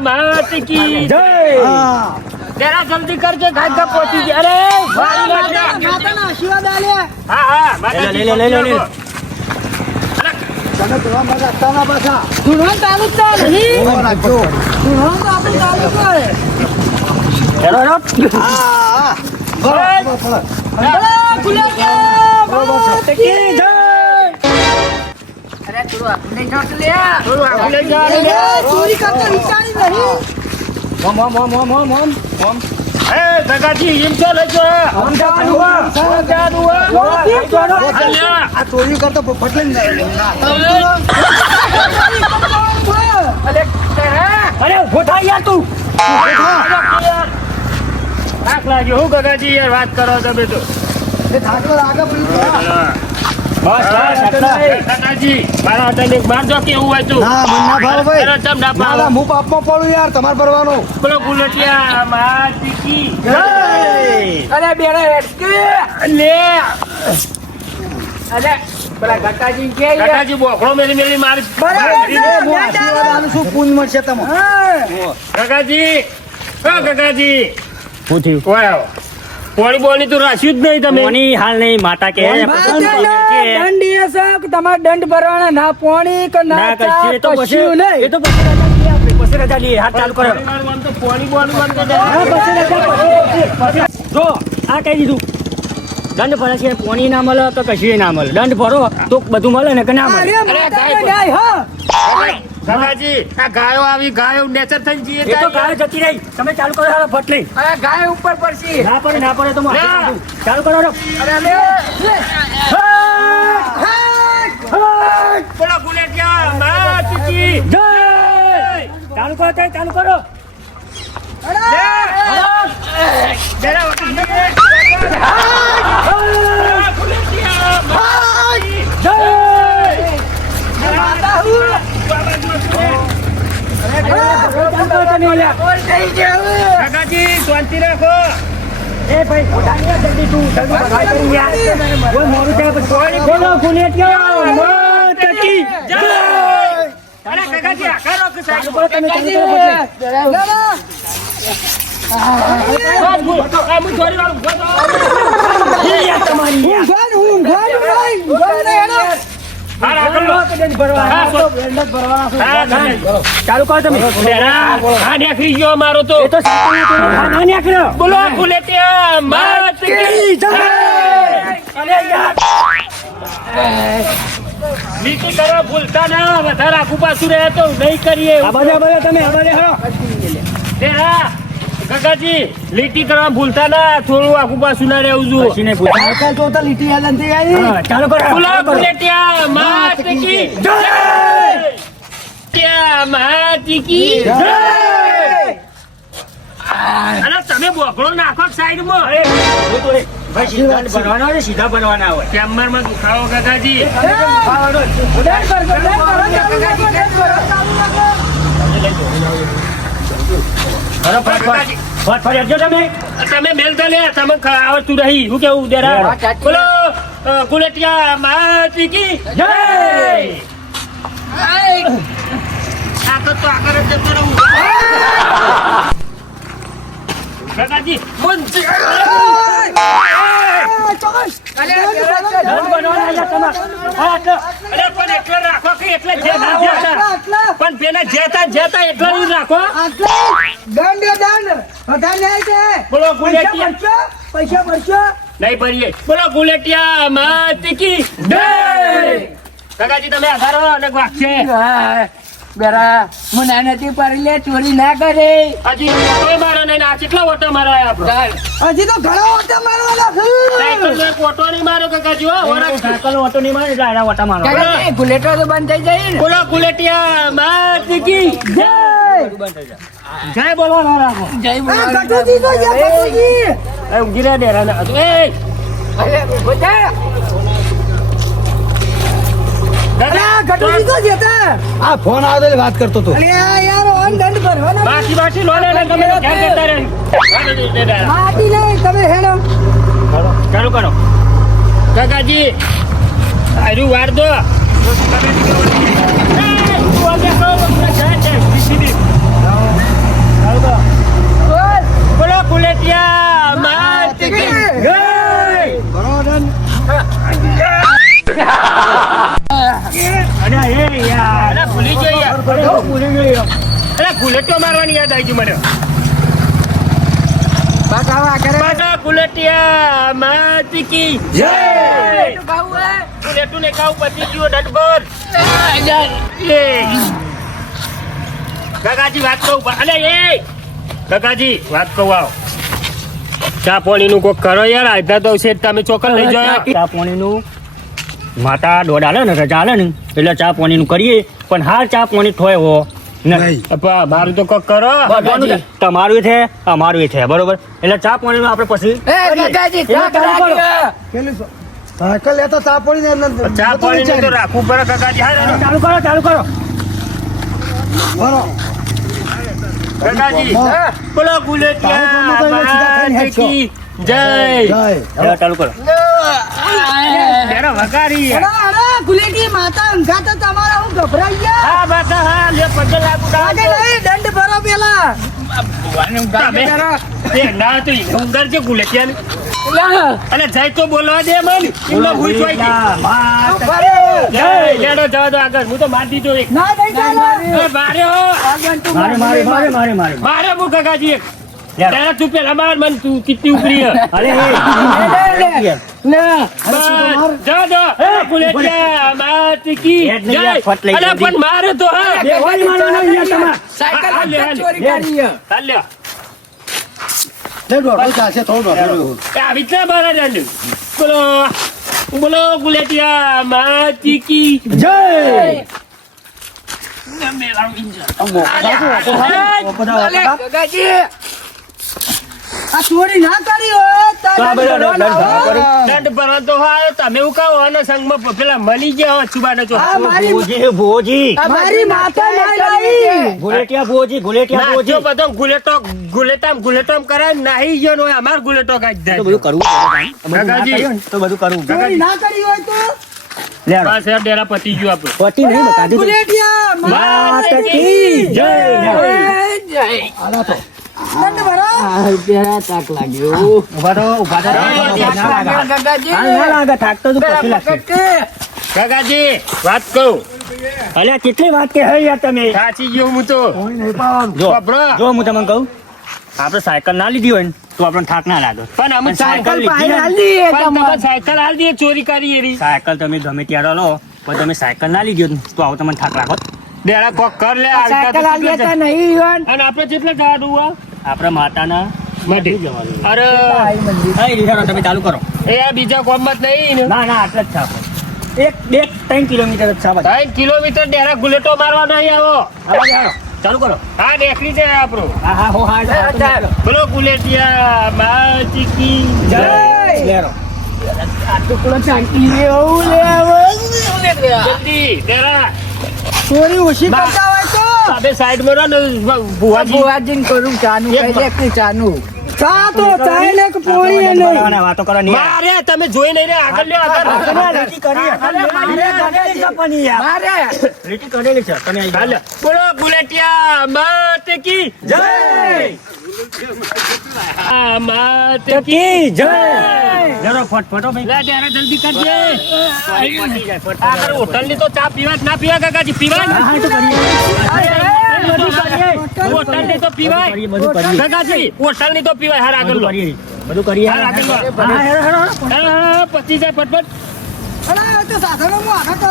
માત કી જય. જરા જલ્દી કરજે ગાયકા પહોંચી જાય. અરે માતાના આશીર્વાદ આલ્યા. હા માતાજી લઈ લે. તમે પેલા મારા તાના પાછા ધૂણવાન તાલુકા નહીં. ધૂણવાન તો આપણું તાલુકો છે. હેરો. ભલે ગુલાબિયા માત કી જય. અરે તું આપણે નોટ લે. થોડું આગળ લઈ જા. ચોરી કરતા વિચારી નહીં. મોમ. એ સગાજી એમ તો લઈ જા. આ ચોરી કરતો ફટલે અરે ઉભો થા યાર તું. થાક લાગ્યો હું ગગાજી યાર વાત કરો તમે તો સગાજી મારા હોટલ બાર જો કેવું હોય તું અરે તમ ના પાડો. હું પાપમાં પડું યાર તમારે ભરવાનો. પેલો ગુલટિયા માતી કી અરે બેડા હેડકે લે અરે પેલા ગટાજી કે ગગાજી બોકડો મેલી મારી શું પૂન મળશે તમે ગગાજી ગગાજી શું થયું? વાવ પોણી બોણી તું રાખ્યું જ નહીં તમે. કોની હાલ નહીં માતા કે દંડ એ છે કે તમારે દંડ ભરવાના ના પોણી કે ના ના ચા કરશે. એ તો પછી કશું નહીં. એ તો પછી રજા લઈએ આપણે. પછી રજા લઈએ. હાથ ચાલુ કરો. પરિવારમાં તો પોણી બોણી બંધ કરી હા, દે. પછી રજા પછી. જો આ કહી દીધું દંડ ભરે છે પોણી ના મળે તો કશું ના મળે. દંડ ભરો તો બધું મળે ને કે ના મળે. અરે માતાનો ન્યાય, હા. ગગાજી આ ગાયો આવી ગાયો નેચર થઈને જીએ એ તો ગાય જતી રહી. તમે ચાલુ કરો હાલો ફટલી. અરે ગાય ઉપર પડશે. ના પડે તો હું ના. આપી દઉં. ચાલુ કરો હાલો. અરે લે. પેલા ગુલેટિયા માતી કી જય. ચાલુ કરો તે ચાલુ કરો. જરા ગુલેટિયા માતી જય. માતા હું. ચાલુ કરો તમે ઓલા. બોલ થઈ ગયું. ગગાજી શાંતિ રાખો. એ ભાઈ ખોટા નહીં જલ્દી તું જલ્દી ભગાઈ કરી યાર. કોઈ મોરું થાય પછી કોઈ બોલો ગુલેટિયા માત કી જય. અરે ગગાજી આખા રોક ચાલુ કરો તમે ચાલુ કરો તમારી યાર. ચાલુ કરો તમે. હા નેકરી ગયો મારો તો. એ તો ના નીકળ્યો. બોલો ગુલેટિયા માત કી જય. અરે યાર નીતિ કરવા ભૂલતા ના. વધારે આખું પાછું રહે તો નહીં કરીએ. આ બાજુ તમે આ બાજુ હાલો. તે હા ગગાજી લીટી કરવા ભૂલતા ના. થોડું આખું પાછું ના રહેવું જોઈએ. પછીને પૂછો. હા, ચાલુ કરો બોલો ગુલેટિયા માત કી જય. ગુલેટિયા માત કી જય. અરે તમે બોકડો નાખો સાઈડમાં. ભાઈ સીધા બનવાના હોય સીધા બનવાના હોય. ચેમ્બરમાં દુખાવો ગગાજી. ફટ હેડજો તમે. તમે મેલતા લે તમે આવડતું રહી. શું કેવું દેરા બોલો ગુલેટિયા માત કી જય. આ તો આગળ જ જતો રહું. ગગાજી દંડ બનવાના છે તમારે. હા, એટલે. અરે પણ એટલે રાખો કે એટલે જેતા પણ પેલા જેતા એટલા જ રાખો. બોલો ગુલેટિયા પૈસા ભરશો. નહીં ભરીએ. બોલો ગુલેટિયા માત કી જય. ગગાજી તમે આધારો અને વાગશે. બેરા મને નથી પડી લે ચોરી ના કરે. હજી ઓટો મારો નહીં આ કેટલા ઓટો મારાય આપણો. હજી તો ઘણા ઓટા મારવાના સાયકલ નો એક ઓટો નહીં મારો ગગાજી હો. ઓળખ. સાયકલ ઓટો નહીં મારે એટલે આડા ઓટા મારો. છે. ગુલેટો તો બંધ થઈ જાય ને. બોલો ગુલેટિયા માત કી જય. જય બોલવા ના રાખો. જય ગટુજી તો જય ગટુજી. એ ઊંઘી રહ્યા ડેરાના. એ અરે બધા અરે ગટુજી તો જતા. આ ફોન આવ્યો તો વાત કરતો હતો. અરે યાર ઓન દંડ ભરવાના. બાકી લો લે તમે ક્યાં જતા રહે. માટી નહીં તમે હેડો. ચાલુ કરો ગગાજી. આર્યું વાર દો. અરે ગુલેટિયો મારવાની યાદ આવી ગઈ મને બતાવા કરે બાટા ગુલેટિયા માતી કી જય ગાવું હે ગુલેટું ને કાવ પતી ગયો ડટબર એ કાકાજી વાત કહું અલે એ કાકાજી વાત કહું આવ ચા પાણીનું કોક કરો યાર આધા તો છે તમે ચોકન લઈ જાઓ ચા પાણીનું માતા દોડ હાલે ને રજા હાલે ને એટલે ચા પાણીનું કરીએ પણ હાર ચા પાણી થોય હો નહીં અપા મારું તો કોક કરો બધું તમારું છે અમારું છે બરોબર એટલે ચા પાણીનું આપણે પછી એ કાકાજી એટલે ચાલુ કરો. સાયકલ લેતા ચા પડી ને ચા પાણીનું તો રાખવું પડે કાકાજી હા ચાલુ કરો કાકાજી બોલો ગુલેટિયા માતી કી જય ચાલુ કરો તેરો વગાડી અરે ગુલેટી માતા અંગા તો તમારા હું ગભરાઈ ગયા હા બાતા હા લે પગે લાગુ લાગે નહીં દંડ ભરો પેલા તમે તે ના તો ઉંદર છે ગુલેટિયા અને જય તો બોલવા દે મન એમનો ભૂલ જોઈ ગઈ જય લેડો જવા દો આગળ હું તો માર દીધો એક ના દઈ ચાલો એ મારે હો મારે હું કાકાજી એક ત્યારે તું પેલા માર મન તું કેટલી ઉપરી હે અરે જા દો એ ગુલેટિયા માતી કી જય અરે પણ મારે તો હા સાયકલ હા, લે, આપણે ચોરી લે. કરી હાલ્યો લે દોડો ચાલશે થોડું દોડો આવી રીતે મારા દંડ બોલો બોલો ગુલેટિયા માતી કી જય અલે કાકાજી આ ચોરી ના કરી હોય તો તો આ બધા દંડ ભરવાનો દંડ હોય. દંડ ભરવા તો હા તમે હું કહો આનો સંગમાં પેલા મળી ગયા હોય છુબાનો છો આ મારી ભોજી મારી માતા ના લાવી ગુલેટિયા ભોજી નાચ્યો બધો ગુલેટામ કરાય નાહી ગયો નો અમાર ગુલેટો કાઢી તો બધું કરવું કાકાજી. તો બધું કરવું ચોરી ના કરી હોય તો લેડો બસ યાર ડેરા પતી ગયું આપણું પતિ નહીં બતા દીધું ગુલેટિયા માતા કી જય જય આલા તો દંડ ભરો ઉભા તો કાકાજી ના લાગે થાક તો તું પછી લાગશે કાકાજી વાત કહું અલ્યા કેટલી વાત કે હે યાર તમે સાચી ગયો હું તો કોઈ નહીં પાવાનું જો બાપરા. જો હું તમને કહું આપણે સાયકલ ના લીધી હોય ને તો આપણને થાક ના લાગે પણ અમે સાયકલ લીધી ને, પણ તમે સાયકલ હાલ દે ચોરી કરી એરી સાયકલ તમે ગમે ત્યારે લો પણ તમે સાયકલ ના લીધી હોત ને તો આવું તમને થાક લાગો ડેરા કોક કર લે સાયકલ આલી હતા નહીં ઈવન અને આપણે જેટલા જવાનું હોય આપણે માતાના માટે જવાનું અરે હા રીધારો તમે ચાલુ કરો એ આ બીજા કોમમાં જ નહીં ને ના ના આટલા જ છે આપણે 3 કિલોમીટર જ છે આપણે. 3 કિલોમીટર ડેરા ગુલેટો મારવા નહીં આવો આપણે જાઓ. ચાલુ કરો હા નીકળી જાય આપણું હા હા હો હા ચાલો. બોલો ગુલેટિયા માતી કી જય લેરો. જલ્દી ડેરા ચોરી ઓછી કરતા હોય તો આપણે સાઈડમાં રહો ને ભુવાજી ભુવાજીને કરું ચાનું એક કઈ દે કે ચાનું ચા તો ચાય ને કે પોણી નહીં કરવાના વાતો કરો નહીં મારે તમે જોઈ નહીં રે આગળ લ્યો આગળ લીટી કરી મારે લીટી કરેલી છે તમે આવી હાલ બોલો ગુલેટિયા માત કી જય માત કી જય જરો ફટફટો ભાઈ લે ડેરા જલ્દી કરજે પતી જાય, ફટ. આગળ હોટલની તો ચા પીવા જ ના પીવા કાકાજી પીવાય હા, હા, એ તો કરીએ. બધું કરીએ. હોટલની તો પીવાય બધું કરીએ. કાકાજી હોટલની તો પીવાય હાર આગળ બધું લો. કરીએ. બધું કરીએ. હા, આગળ લો. હા, હેરો, હેરો. હા, પતી જાય ફટફટ અરે તો સાધનો હું આગળ કરો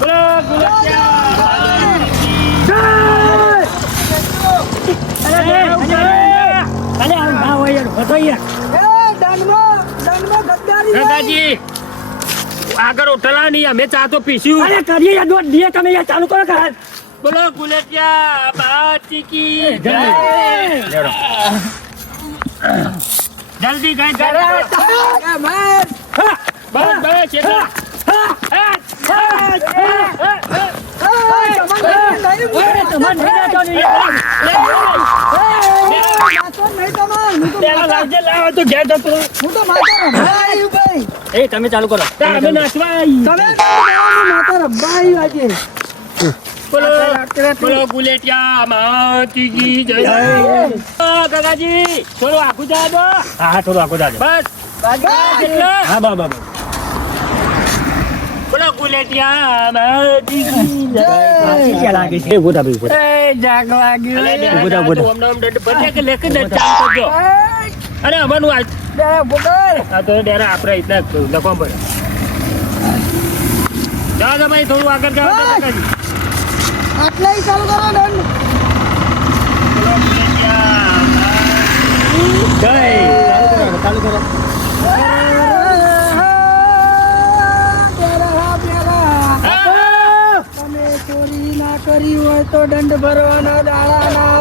બોલો ગુલેટિયા અરે, આ ના હોય યાર, ફટો યાર. એ દંડમાં ગદ્દારી કાકાજી આગળ હોટલા નહીં અમે ચા તો પીશું અરે, કરીએ યાર, દોઢ દીએ તમે યાર ચાલુ કરો કે બોલો ગુલેટિયા બાતી કી જય લેડો. જલ્દી કઈ એ માર બસ બસ એટલા. તમારે નહીં જાતો નહીં યાર. પેલા લાવજે, લાવો તો ઘેર જતો રહું. હું તો માતા રંભાઈ ભાઈ એ તમે ચાલુ કરો. અમે નાચવા આવી. તમે માતા રંભાઈ આજે બોલો બોલો ગુલેટિયા માતી કી જય કાકાજી થોડું આખું જા દો હા હા થોડું આખો દાદો. બસ એટલા. હા બા બા બા. બોલો ગુલેટિયા માટી કી જય. ક્યાં લાગે છે ઉભો થા ભાઈ, ઉભો થા. એ જાગ લાગ્યું અલે એ. ડેરા ઉભો થા, ઉભો થા. તું હમણાં આમ દંડ ભર્યા કે લેકે દંડ ચાલુ કરજો. અરે અમારું આ ડેરા બોકર. આ તો ડેરા આપણે રીતના લખવા પડે. જાઓ તો ભાઈ થોડું આગળ જાઓ તો કાકાજી. આટલા ઈ ચાલુ કરો દંડ. બોલો ગુલેટિયા માટી. જય. ચાલુ કરો, ચાલુ કરો. તમે ચોરી ના કરી હોય તો દંડ ભરવાના દાડા ના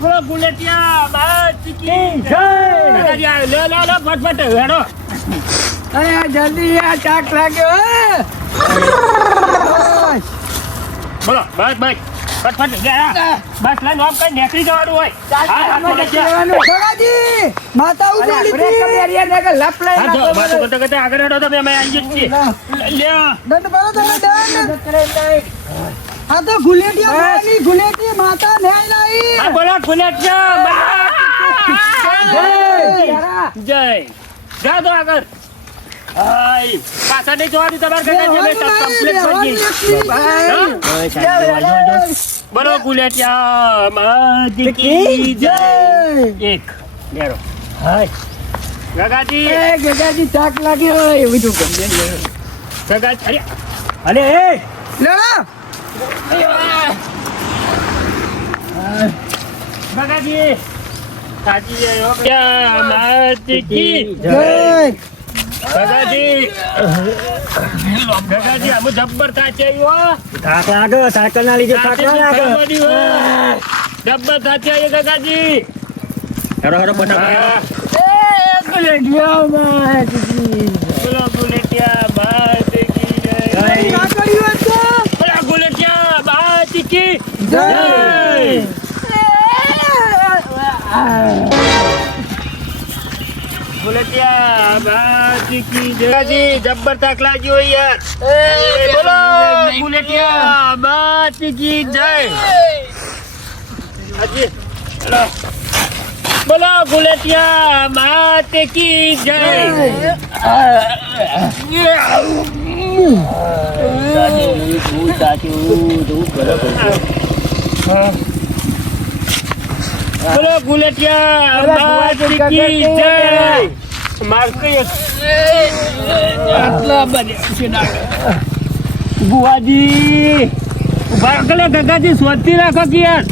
બોલો ગુલેટિયા માટી કી જય. કાકાજી આ લે લે લે ફટફટ હેડો. અરે જલ્દી આ ચાક લાગ્યો હે. બોલો બસ બસ ફટફટ ગયા. બસ લાઈન ઓફ કરી નીકળી જવાનું હોય. હા, હા, ગુલેટિયા. ભગાજી માતા હા, જો, વાતો કરતા કરતા આગળ હેડો તમે અમે આવી જ છીએ. લે દંડ ભરો તમે દંડ. આ તો ગુલેટિયા માની ગુલેટી માતા ન્યાય લાઈ. આ બોલો ગુલેટિયા માટી. જય જા તો આગળ. હાય પાછા નહીં જોવાની તમારે કદાચ અમે કમ્પ્લીટ કરી દીધી. બોલો ગુલેટિયા માટી કી જય. એક લેરો હાય ગગાજી એ ગજાજી ચાક લાગ્યો એવું તો ગમે. ગગાજી અરે અરે એ લેવા ગગાજી સાચી જાય ક્યાં માટી કી જય. ગગાજી ગગાજી આમ જબ્બર થાચે હો. થાક લાગે, સાયકલ ના લીધે થાક ના લાગે. જબ્બર થાચે ગગાજી. હેરો હેરો બનાવો. એ ગુલેટિયા માતી. બોલો ગુલેટિયા માટી કી જય. ના કર્યું તો બોલો ગુલેટિયા માટી કી જય. ગુલેટિયા માટી કી જય. ગગાજી જબ્બર થાક લાગ્યો યાર. બોલો ગુલેટિયા માટી કી જય. હાજી ચલો. બોલો ગુલેટિયા માટી કી જય. બોલો ગુલેટિયા માટી કી જય. બુવાજી ભાગલે ગગાજી સ્વસ્તી રાખો કે યાર.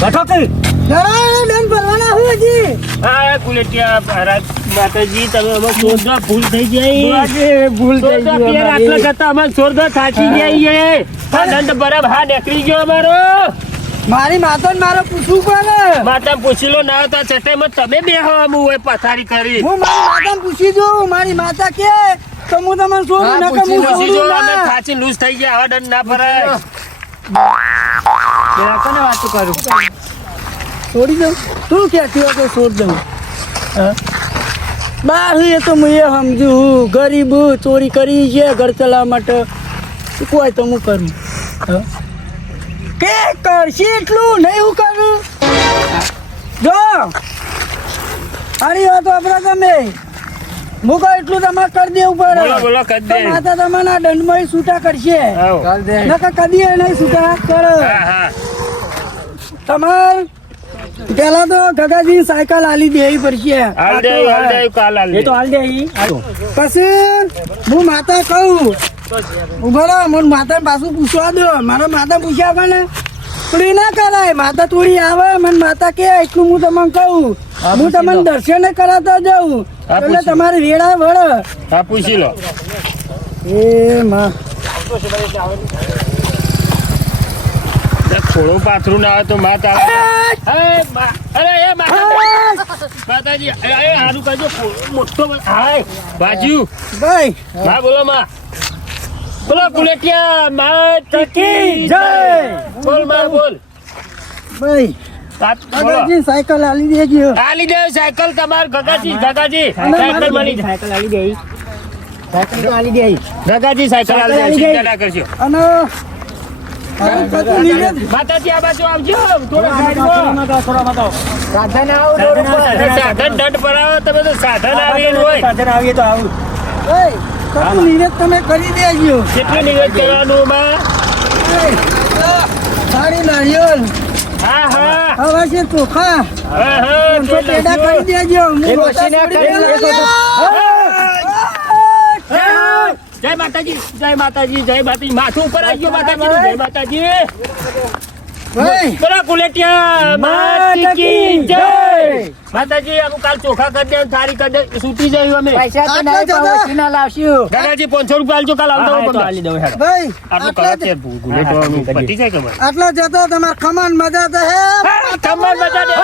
બેઠો કે જરા દંડ ભરવાના હોય હજી. હા ગુલેટિયા મહારાજ માતાજી તમે અમે શોધવા ભૂલ થઈ ગઈ. બુવાજી, ભૂલ થઈ શોધવા ગઈ પિયર અમારી. આટલા કરતા અમે શોધવા થાકી ગયા છે. આ દંડ બરાબર હા નીકળી ગયો અમારો. મારી માતા મારે પૂછવું પડે. માતા પૂછી લો ના હતા ચટાઈમાં તમે બે હવામું હોય પથારી કરી. હું મારી માતાને પૂછી જોઉં. મારી માતા કે તો હું તમને છોડું ન કે હું પૂછી જો છોડું અમે ના. થાચી લૂઝ થઈ ગયા આવા દંડ ના ભરાય. પેલા કોને વાત કરું? છોડી દઉં તું ક્યાંથી હોય તો છોડ દઉં. બા એ તો હું એ સમજુ ગરીબ ચોરી કરી છે ઘર ચલાવવા માટે કોઈ તો હું કરું કે કરશે એટલું નહીં હું કરું જો હારી વાત વાપરા તમે હું કહું એટલું તમારે કરી દેવું બોલો પડે બોલો કરી તો દે. માતા તમારા દંડમાં છૂટા કરશે આવો. નકર કદી એ નહીં છૂટા કરે હા હા તમાર પેલા તો ગગાજી સાયકલ આલી દેવી પડશે હાલ દે કાલ હાલ એ તો હાલ દે ઈ. પછી હું માતા કહું ઉભા રહો મને માતા પાછું પૂછવા દો મારા માતા પૂછ્યા પણ થોડી ના કરાય માતા થોડી આવે મને માતા કે એટલું હું તમને કહું હું તમને દર્શન કરાવતા જાઉં હા, એટલે પૂછી. તમારી વેળા વળે હા પૂછી લો. એ માં થોડું પાથરું ના આવે તો માત આવે. અરે એ માતાજી હારું કરજો મોટો હાય બાજુ ભાઈ હા બોલો માં બોલો ગુલેટિયા માટી કી જય. બોલ માં બોલ. ભાઈ બોલો ગગાજી સાયકલ આલી દેજો આલી દે સાયકલ તમાર ગગાજી સાયકલ મળી જાય. સાયકલ આલી દે ઈ. સાયકલ તો આલી દે ઈ. ગગાજી સાયકલ આલી દે ચિંતા ના કરજો. અને માતાજી આ બાજુ આવજો થોડા સાઈડમાં. સાધન આવું રોડ ઉપર. સાધન દંડ પડાવો તમે તો સાધન આવેલું હોય. સાધન આવીએ તો આવું. ઓય, કશું નિવેદ તમે કરી દેજો. કેટલું નિવેદ કરવાનું માં? સારી નારિયેળ, હા હા હવે છે ચોખા, હા હા તો પેડા કરી દેજો. હું એક રોટા વસીને છોડી કરી દેજો. દેજો. જય માતાજી જય માતાજી જય માતાજી. માથું ઉપર આવી ગયો માતાજી. જય માતાજી. ભાઈ, બોલા કુલેટિયા માતાજી કી જય. માતાજી આમ કાલ ચોખા કરી દે થાળી કરી દે સૂતી જાય અમે. પૈસા તો આટલા નહીં પણ જતા. વસીના લાવશું. દાદાજી 500 રૂપિયા આલજો કાલ આવતા હા, હું તો આલી દઉં હેડો. ભાઈ, આટલું આટલા કરા છે ગુલેટવાનું પતી જાય કે મને. આટલા જતા તમારે ખમાન મજા તો હે. કમર બજા દે.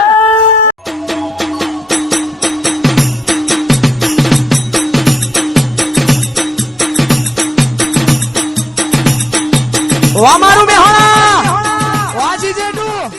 વામારું મેહોણા વાજી જેટું